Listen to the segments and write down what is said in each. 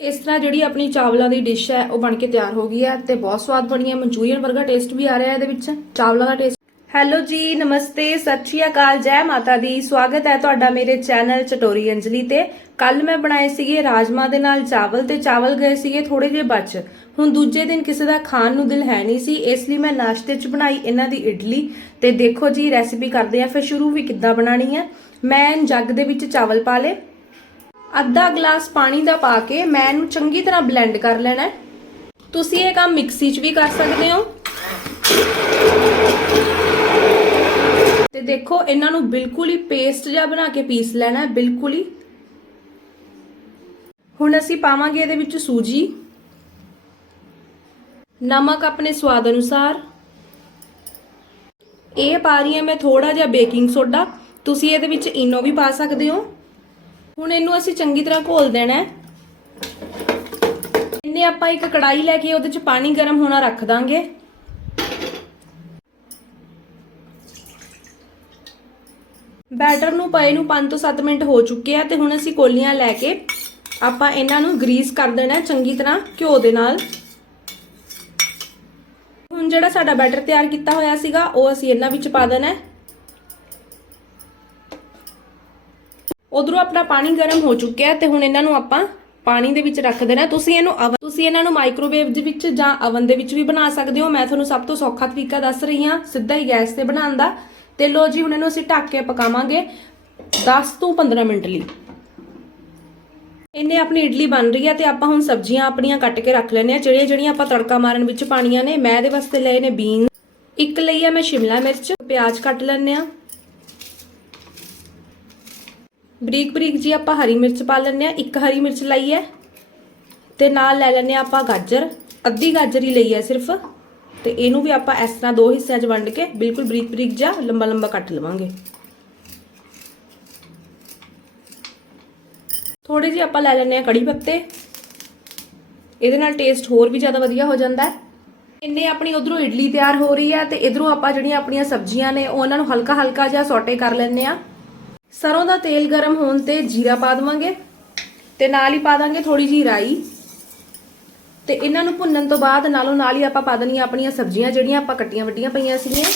ਇਸ ਤਰ੍ਹਾਂ ਜਿਹੜੀ ਆਪਣੀ ਚਾਵਲਾਂ ਦੀ ਡਿਸ਼ ਹੈ, ਉਹ ਬਣ ਕੇ ਤਿਆਰ ਹੋ ਗਈ ਹੈ ਤੇ ਬਹੁਤ ਸਵਾਦ ਬਣੀ ਹੈ। ਮਨਚੂਰੀਅਨ ਵਰਗਾ ਟੇਸਟ ਵੀ ਆ ਰਿਹਾ ਹੈ ਇਹਦੇ ਵਿੱਚ, ਚਾਵਲਾਂ ਦਾ ਟੇਸਟ ਹੈਲੋ ਜੀ, ਨਮਸਤੇ, ਸਤਿ ਸ਼੍ਰੀ ਅਕਾਲ, ਜੈ ਮਾਤਾ ਦੀ। ਸਵਾਗਤ ਹੈ ਤੁਹਾਡਾ ਮੇਰੇ ਚੈਨਲ ਚਟੋਰੀ ਅੰਜਲੀ ਤੇ। ਕੱਲ ਮੈਂ ਬਣਾਏ ਸੀਗੇ ਰਾਜਮਾ ਦੇ ਨਾਲ ਚਾਵਲ ਤੇ ਚਾਵਲ ਗਏ ਸੀਗੇ ਥੋੜੇ ਜਿਹੇ ਬਚ ਹੁਣ ਦੂਜੇ ਦਿਨ ਕਿਸੇ ਦਾ ਖਾਣ ਨੂੰ ਦਿਲ ਹੈ ਨਹੀਂ ਸੀ, ਇਸ ਲਈ ਮੈਂ ਨਾਸ਼ਤੇ 'ਚ ਬਣਾਈ ਇਹਨਾਂ ਦੀ ਇਡਲੀ। ਤੇ ਦੇਖੋ ਜੀ ਰੈਸਿਪੀ ਕਰਦੇ ਆ ਫਿਰ ਸ਼ੁਰੂ ਵੀ ਕਿੱਦਾਂ ਬਣਾਣੀ ਹੈ। ਮੈਂ ਜੱਗ ਦੇ ਵਿੱਚ ਚਾਵਲ ਪਾ ਲਏ। ਅੱਧਾ ਗਲਾਸ ਪਾਣੀ ਦਾ ਪਾ ਕੇ ਮੈਂ ਇਹਨੂੰ ਚੰਗੀ ਤਰ੍ਹਾਂ ਬਲੈਂਡ ਕਰ ਲੈਣਾ ਹੈ। ਤੁਸੀਂ ਇਹ ਕੰਮ ਮਿਕਸੀ 'ਚ ਵੀ ਕਰ ਸਕਦੇ ਹੋ। ਤੇ ਦੇਖੋ, ਇਹਨਾਂ ਨੂੰ ਬਿਲਕੁਲ ਹੀ ਪੇਸਟ ਜਿਹਾ ਬਣਾ ਕੇ ਪੀਸ ਲੈਣਾ ਹੈ, ਬਿਲਕੁਲ ਹੀ। ਹੁਣ ਅਸੀਂ ਪਾਵਾਂਗੇ ਇਹਦੇ ਵਿੱਚ ਸੂਜੀ। ਨਮਕ ਆਪਣੇ ਸਵਾਦ ਅਨੁਸਾਰ। ਇਹ ਪਾ ਰਹੀ ਹਾਂ ਮੈਂ ਥੋੜਾ ਜਿਹਾ ਬੇਕਿੰਗ ਸੋਡਾ। ਤੁਸੀਂ ਇਹਦੇ ਵਿੱਚ ਇਨੋ ਵੀ ਪਾ ਸਕਦੇ ਹੋ। ਹੁਣ ਇਹਨੂੰ ਅਸੀਂ ਚੰਗੀ ਤਰ੍ਹਾਂ ਘੋਲ ਦੇਣਾ ਹੈ। ਇਹਨੇ ਆਪਾਂ ਇੱਕ ਕੜਾਈ ਲੈ ਕੇ ਉਹਦੇ 'ਚ ਪਾਣੀ ਗਰਮ ਹੋਣਾ ਰੱਖ ਦਾਂਗੇ। ਬੈਟਰ ਨੂੰ ਪਏ ਨੂੰ 5 ਤੋਂ 7 ਮਿੰਟ ਹੋ ਚੁੱਕੇ ਆ ਤੇ ਹੁਣ ਅਸੀਂ ਕੋਲੀਆਂ ਲੈ ਕੇ ਆਪਾਂ ਇਹਨਾਂ ਨੂੰ ਗਰੀਸ ਕਰ ਦੇਣਾ ਚੰਗੀ ਤਰ੍ਹਾਂ ਘਿਓ ਦੇ ਨਾਲ। ਹੁਣ ਜਿਹੜਾ ਸਾਡਾ ਬੈਟਰ ਤਿਆਰ ਕੀਤਾ ਹੋਇਆ ਸੀਗਾ, ਉਹ ਅਸੀਂ ਇਹਨਾਂ ਵਿੱਚ ਪਾ ਦੇਣਾ ਹੈ। ਉਧਰੋਂ ਆਪਣਾ ਪਾਣੀ ਗਰਮ ਹੋ ਚੁੱਕਿਆ ਹੈ ਤੇ ਹੁਣ ਇਹਨਾਂ ਨੂੰ ਆਪਾਂ ਪਾਣੀ ਦੇ ਵਿੱਚ ਰੱਖ ਦੇਣਾ ਤੁਸੀਂ ਇਹਨੂੰ ਤੁਸੀਂ ਇਹਨਾਂ ਨੂੰ ਮਾਈਕ੍ਰੋਵੇਵ ਦੇ ਵਿੱਚ ਜਾਂ ਅਵਨ ਦੇ ਵਿੱਚ ਵੀ ਬਣਾ ਸਕਦੇ ਹੋ। ਮੈਂ ਤੁਹਾਨੂੰ ਸਭ ਤੋਂ ਸੌਖਾ ਤਰੀਕਾ ਦੱਸ ਰਹੀ ਹਾਂ, ਸਿੱਧਾ ਹੀ ਗੈਸ ਤੇ ਬਣਾਉਣ ਦਾ। ਤੇ ਲੋ ਜੀ, ਹੁਣ ਇਹਨੂੰ ਅਸੀਂ ਢੱਕ ਕੇ ਪਕਾਵਾਂਗੇ 10 ਤੋਂ 15 ਮਿੰਟ ਲਈ। ਇਹਨੇ ਆਪਣੀ ਇਡਲੀ ਬਣ ਰਹੀ ਹੈ ਤੇ ਆਪਾਂ ਹੁਣ ਸਬਜ਼ੀਆਂ ਆਪਣੀਆਂ ਕੱਟ ਕੇ ਰੱਖ ਲੈਣੇ ਆ ਜਿਹੜੀਆਂ ਜਿਹੜੀਆਂ ਆਪਾਂ ਤੜਕਾ ਮਾਰਨ ਵਿੱਚ ਪਾਣੀਆਂ ਨੇ, ਮੈਂ ਇਹਦੇ ਵਾਸਤੇ ਲਏ ਨੇ ਬੀਨ। ਇੱਕ ਲਈ ਆ ਮੈਂ ਸ਼ਿਮਲਾ ਮਿਰਚ, ਪਿਆਜ਼ ਕੱਟ ਲੈਣੇ ਆ ਬਰੀਕ ਬਰੀਕ ਜੀ ਆਪਾਂ ਹਰੀ ਮਿਰਚ ਪਾ ਲੈਣੇ ਆ ਇੱਕ ਹਰੀ ਮਿਰਚ ਲਈ ਹੈ ਤੇ ਨਾਲ ਲੈ ਲੈਣੇ ਆ ਆਪਾਂ ਗਾਜਰ। ਅੱਧੀ ਗਾਜਰ ਹੀ ਲਈ ਹੈ ਸਿਰਫ। ਤੇ ਇਹਨੂੰ ਵੀ ਆਪਾਂ ਇਸ ਤਰ੍ਹਾਂ ਦੋ ਹਿੱਸਿਆਂ 'ਚ ਵੰਡ ਕੇ ਬਿਲਕੁਲ ਬਰੀਕ ਬਰੀਕ ਜਿਹਾ ਲੰਬਾ ਲੰਬਾ ਕੱਟ ਲਵਾਂਗੇ। ਥੋੜੇ ਜਿਹੇ ਆਪਾਂ ਲੈ ਲੈਣੇ ਆ ਕੜੀ ਪੱਤੇ। ਇਹਦੇ ਨਾਲ ਟੇਸਟ ਹੋਰ ਵੀ ਜ਼ਿਆਦਾ ਵਧੀਆ ਹੋ ਜਾਂਦਾ ਹੈ। ਇੰਨੇ ਆਪਣੀ ਉਧਰੋਂ ਇਡਲੀ ਤਿਆਰ ਹੋ ਰਹੀ ਹੈ ਤੇ ਇਧਰੋਂ ਆਪਾਂ ਜਿਹੜੀਆਂ ਆਪਣੀਆਂ ਸਬਜ਼ੀਆਂ ਨੇ ਉਹ ਉਹਨਾਂ ਨੂੰ ਹਲਕਾ ਹਲਕਾ ਜਿਹਾ ਸੌਟੇ ਕਰ ਲੈਣੇ ਆ ਸਰੋਂ ਦਾ ਤੇਲ ਗਰਮ ਹੋਣ ਤੇ ਜੀਰਾ ਪਾ ਦਵਾਂਗੇ ਤੇ ਨਾਲ ਹੀ ਪਾ ਦਾਂਗੇ ਥੋੜੀ ਜਿਹੀ ਰਾਈ। ਤੇ ਇਹਨਾਂ ਨੂੰ ਭੁੰਨਣ ਤੋਂ ਬਾਅਦ ਨਾਲੋਂ ਨਾਲ ਹੀ ਆਪਾਂ ਪਾ ਦੇਣੀਆਂ ਆਪਣੀਆਂ ਸਬਜ਼ੀਆਂ ਜਿਹੜੀਆਂ ਆਪਾਂ ਕੱਟੀਆਂ ਵੱਡੀਆਂ ਪਈਆਂ ਸੀਗੀਆਂ।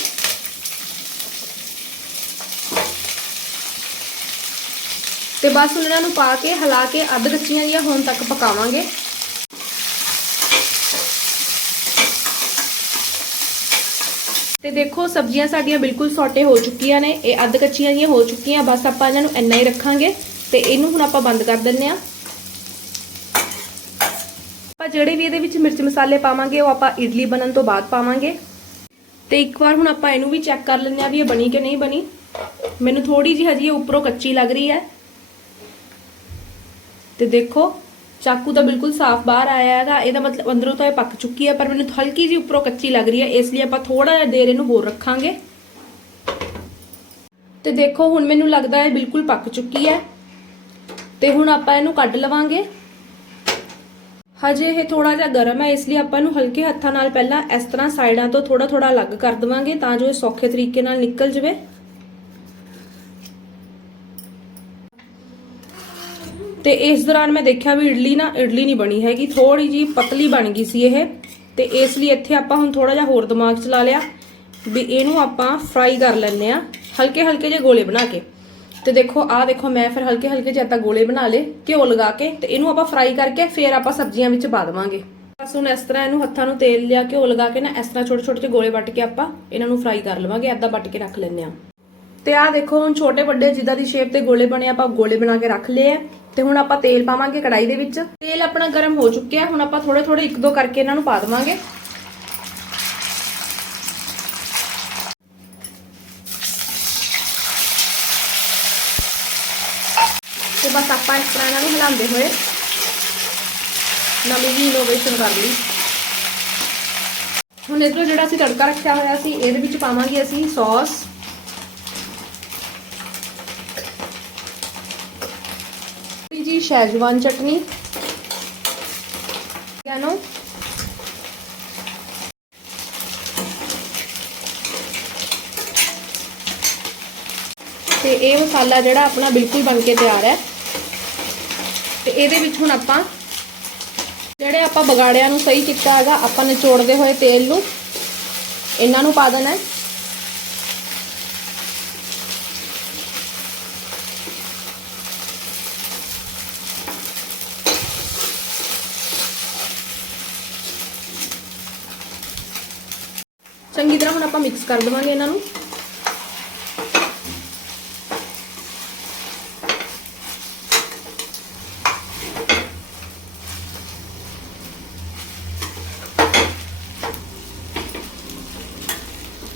ਤੇ ਬਸ ਉਹਨਾਂ ਨੂੰ ਪਾ ਕੇ ਹਿਲਾ ਕੇ ਅੱਧ ਕੱਚੀਆਂ ਜਿਹੀਆਂ ਹੋਣ ਤੱਕ ਪਕਾਵਾਂਗੇ। ਤੇ ਦੇਖੋ, ਸਬਜ਼ੀਆਂ ਸਾਡੀਆਂ ਬਿਲਕੁਲ ਸੌਟੇ ਹੋ ਚੁੱਕੀਆਂ ਨੇ, ਇਹ ਅੱਧ ਕੱਚੀਆਂ ਜਿਹੀਆਂ ਹੋ ਚੁੱਕੀਆਂ, ਬਸ ਆਪਾਂ ਇਹਨਾਂ ਨੂੰ ਇੰਨਾ ਹੀ ਰੱਖਾਂਗੇ ਤੇ ਇਹਨੂੰ ਹੁਣ ਆਪਾਂ ਬੰਦ ਕਰ ਦਿੰਨੇ ਆ ਆਪਾਂ ਜਿਹੜੇ ਵੀ ਇਹਦੇ ਵਿੱਚ ਮਿਰਚ ਮਸਾਲੇ ਪਾਵਾਂਗੇ, ਉਹ ਆਪਾਂ ਇਡਲੀ ਬਣਨ ਤੋਂ ਬਾਅਦ ਪਾਵਾਂਗੇ। ਤੇ ਇੱਕ ਵਾਰ ਹੁਣ ਆਪਾਂ ਇਹਨੂੰ ਵੀ ਚੈੱਕ ਕਰ ਲੈਂਦੇ ਆ ਵੀ ਇਹ ਬਣੀ ਕਿ ਨਹੀਂ ਬਣੀ। ਮੈਨੂੰ ਥੋੜੀ ਜਿਹੀ ਹਜੇ ਉੱਪਰੋਂ ਕੱਚੀ ਲੱਗ ਰਹੀ ਹੈ। ਤੇ ਦੇਖੋ ਚਾਕੂ ਤਾਂ ਬਿਲਕੁਲ ਸਾਫ਼ ਬਾਹਰ ਆਇਆ ਹੈਗਾ, ਇਹਦਾ ਮਤਲਬ ਅੰਦਰੋਂ ਤਾਂ ਇਹ ਪੱਕ ਚੁੱਕੀ ਹੈ, ਪਰ ਮੈਨੂੰ ਹਲਕੀ ਜਿਹੀ ਉੱਪਰੋਂ ਕੱਚੀ ਲੱਗ ਰਹੀ ਹੈ, ਇਸ ਲਈ ਆਪਾਂ ਥੋੜਾ ਜਿਹਾ ਦੇਰ ਇਹਨੂੰ ਹੋਰ ਰੱਖਾਂਗੇ। ਤੇ ਦੇਖੋ, ਹੁਣ ਮੈਨੂੰ ਲੱਗਦਾ ਹੈ ਬਿਲਕੁਲ ਪੱਕ ਚੁੱਕੀ ਹੈ। ਤੇ ਹੁਣ ਆਪਾਂ ਇਹਨੂੰ ਕੱਢ ਲਵਾਂਗੇ। ਹਜੇ ਇਹ ਥੋੜਾ ਜਿਹਾ ਗਰਮ ਹੈ, ਇਸ ਲਈ ਆਪਾਂ ਇਹਨੂੰ ਹਲਕੇ ਹੱਥਾਂ ਨਾਲ ਪਹਿਲਾਂ ਇਸ ਤਰ੍ਹਾਂ ਸਾਈਡਾਂ ਤੋਂ ਥੋੜਾ ਥੋੜਾ ਅਲੱਗ ਕਰ ਦਵਾਂਗੇ, ਤਾਂ ਜੋ ਇਹ ਸੌਖੇ ਤਰੀਕੇ ਨਾਲ ਨਿਕਲ ਜਵੇ। ਤੇ ਇਸ ਦੌਰਾਨ ਮੈਂ ਦੇਖਿਆ ਵੀ ਇਡਲੀ ਨਾ, ਇਡਲੀ ਨਹੀਂ ਬਣੀ ਹੈਗੀ ਥੋੜੀ ਜੀ ਪਤਲੀ ਬਣ ਗਈ ਸੀ ਇਹ, ਤੇ ਇਸ ਲਈ ਇੱਥੇ ਆਪਾਂ ਹੁਣ ਥੋੜਾ ਜਿਹਾ ਹੋਰ ਦਿਮਾਗ ਚਲਾ ਲਿਆ ਵੀ ਇਹਨੂੰ ਆਪਾਂ ਫਰਾਈ ਕਰ ਲੈਣੇ ਆ ਹਲਕੇ ਹਲਕੇ ਜਿਹੇ ਗੋਲੇ ਬਣਾ ਕੇ। ਤੇ ਦੇਖੋ, ਆਹ ਦੇਖੋ, ਮੈਂ ਫਿਰ ਹਲਕੇ ਹਲਕੇ ਜਿਹੇ ਤਾਂ ਗੋਲੇ ਬਣਾ ਲੇ ਘਿਓ ਲਗਾ ਕੇ, ਤੇ ਇਹਨੂੰ ਆਪਾਂ ਫਰਾਈ ਕਰਕੇ ਫਿਰ ਆਪਾਂ ਸਬਜ਼ੀਆਂ ਵਿੱਚ ਪਾ ਦੇਵਾਂਗੇ। ਬਸ ਹੁਣ ਇਸ ਤਰ੍ਹਾਂ ਇਹਨੂੰ ਹੱਥਾਂ ਨੂੰ ਤੇਲ ਲਿਆ, ਘਿਓ ਲਗਾ ਕੇ ਨਾ, ਇਸ ਤਰ੍ਹਾਂ ਛੋਟੇ ਛੋਟੇ ਜਿਹੇ ਗੋਲੇ ਵੱਟ ਕੇ ਆਪਾਂ ਇਹਨਾਂ ਨੂੰ ਫਰਾਈ ਕਰ ਲਵਾਂਗੇ ਐਦਾਂ ਵੱਟ ਕੇ ਰੱਖ ਲੈਣੇ ਆ ਤੇ ਆਹ ਦੇਖੋ, ਹੁਣ ਛੋਟੇ ਵੱਡੇ ਜਿੱਦਾਂ ਦੀ ਸ਼ੇਪ 'ਤੇ ਗੋਲੇ ਬਣੇ, ਆਪਾਂ ਗੋਲੇ ਬਣਾ ਕੇ ਰੱਖ ਲਏ ਆ। ਤੇ ਹੁਣ ਆਪਾਂ ਤੇਲ ਪਾਵਾਂਗੇ ਕੜਾਈ ਦੇ ਵਿੱਚ। ਤੇਲ ਆਪਣਾ ਗਰਮ ਹੋ ਚੁੱਕਿਆ ਹੁਣ ਆਪਾਂ ਥੋੜੇ ਥੋੜੇ ਇੱਕ ਦੋ ਕਰਕੇ ਇਹਨਾਂ ਨੂੰ ਪਾ ਦੇਵਾਂਗੇ। ਤੇ ਬਸ ਆਪਾਂ ਇਸ ਤਰ੍ਹਾਂ ਇਹਨਾਂ ਨੂੰ ਹਿਲਾਉਂਦੇ ਹੋਏ ਨਵੀਂ ਜੀ ਇਨੋਵੇਸ਼ਨ ਕਰ ਲਈ। ਹੁਣ ਇਧਰੋਂ ਜਿਹੜਾ ਅਸੀਂ ਤੜਕਾ ਰੱਖਿਆ ਹੋਇਆ ਸੀ, ਇਹਦੇ ਵਿੱਚ ਪਾਵਾਂਗੇ ਅਸੀਂ ਸੌਸ ਜੀ ਸ਼ੈਜਵਾਨ ਚਟਨੀ। ਜਾਨੋ ਤੇ ਇਹ ਮਸਾਲਾ ਜਿਹੜਾ ਆਪਣਾ ਬਿਲਕੁਲ ਬਣ ਕੇ ਤਿਆਰ ਹੈ। ਤੇ ਇਹਦੇ ਵਿੱਚ ਹੁਣ ਆਪਾਂ ਜਿਹੜੇ ਆਪਾਂ ਬਗਾੜਿਆਂ ਨੂੰ ਸਹੀ ਕੀਤਾ ਹੈਗਾ, ਆਪਾਂ ਨਿਚੋੜਦੇ ਹੋਏ ਤੇਲ ਨੂੰ ਇਹਨਾਂ ਨੂੰ ਪਾ ਦੇਣਾ ਹੈ। ਚੰਗੀ ਤਰ੍ਹਾਂ ਹੁਣ ਆਪਾਂ ਮਿਕਸ ਕਰ ਦੇਵਾਂਗੇ ਇਹਨਾਂ ਨੂੰ।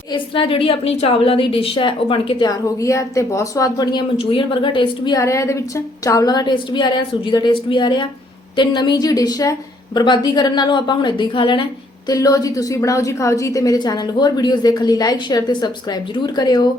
ਇਸ ਤਰ੍ਹਾਂ ਜਿਹੜੀ ਆਪਣੀ ਚਾਵਲਾਂ ਦੀ ਡਿਸ਼ ਹੈ, ਉਹ ਬਣ ਕੇ ਤਿਆਰ ਹੋ ਗਈ ਹੈ ਤੇ ਬਹੁਤ ਸਵਾਦ ਬਣੀ ਹੈ। ਮਨਚੂਰੀਅਨ ਵਰਗਾ ਟੇਸਟ ਵੀ ਆ ਰਿਹਾ ਇਹਦੇ ਵਿੱਚ। ਚਾਵਲਾਂ ਦਾ ਟੇਸਟ ਵੀ ਆ ਰਿਹਾ, ਸੂਜੀ ਦਾ ਟੇਸਟ ਵੀ ਆ ਰਿਹਾ ਤੇ ਨਵੀਂ ਜੀ ਡਿਸ਼ ਹੈ। ਬਰਬਾਦੀ ਕਰਨ ਨਾਲੋਂ ਆਪਾਂ ਹੁਣ ਇਦਾਂ ਹੀ ਖਾ ਲੈਣਾ ਤੇ ਲੋ ਜੀ, ਤੁਸੀਂ ਬਣਾਓ ਜੀ, ਖਾਓ ਜੀ ਤੇ ਮੇਰੇ ਚੈਨਲ ਹੋਰ ਵੀਡੀਓਜ਼ ਦੇਖਣ ਲਈ ਲਾਈਕ ਸ਼ੇਅਰ ਤੇ ਸਬਸਕ੍ਰਾਈਬ ਜਰੂਰ ਕਰਿਓ।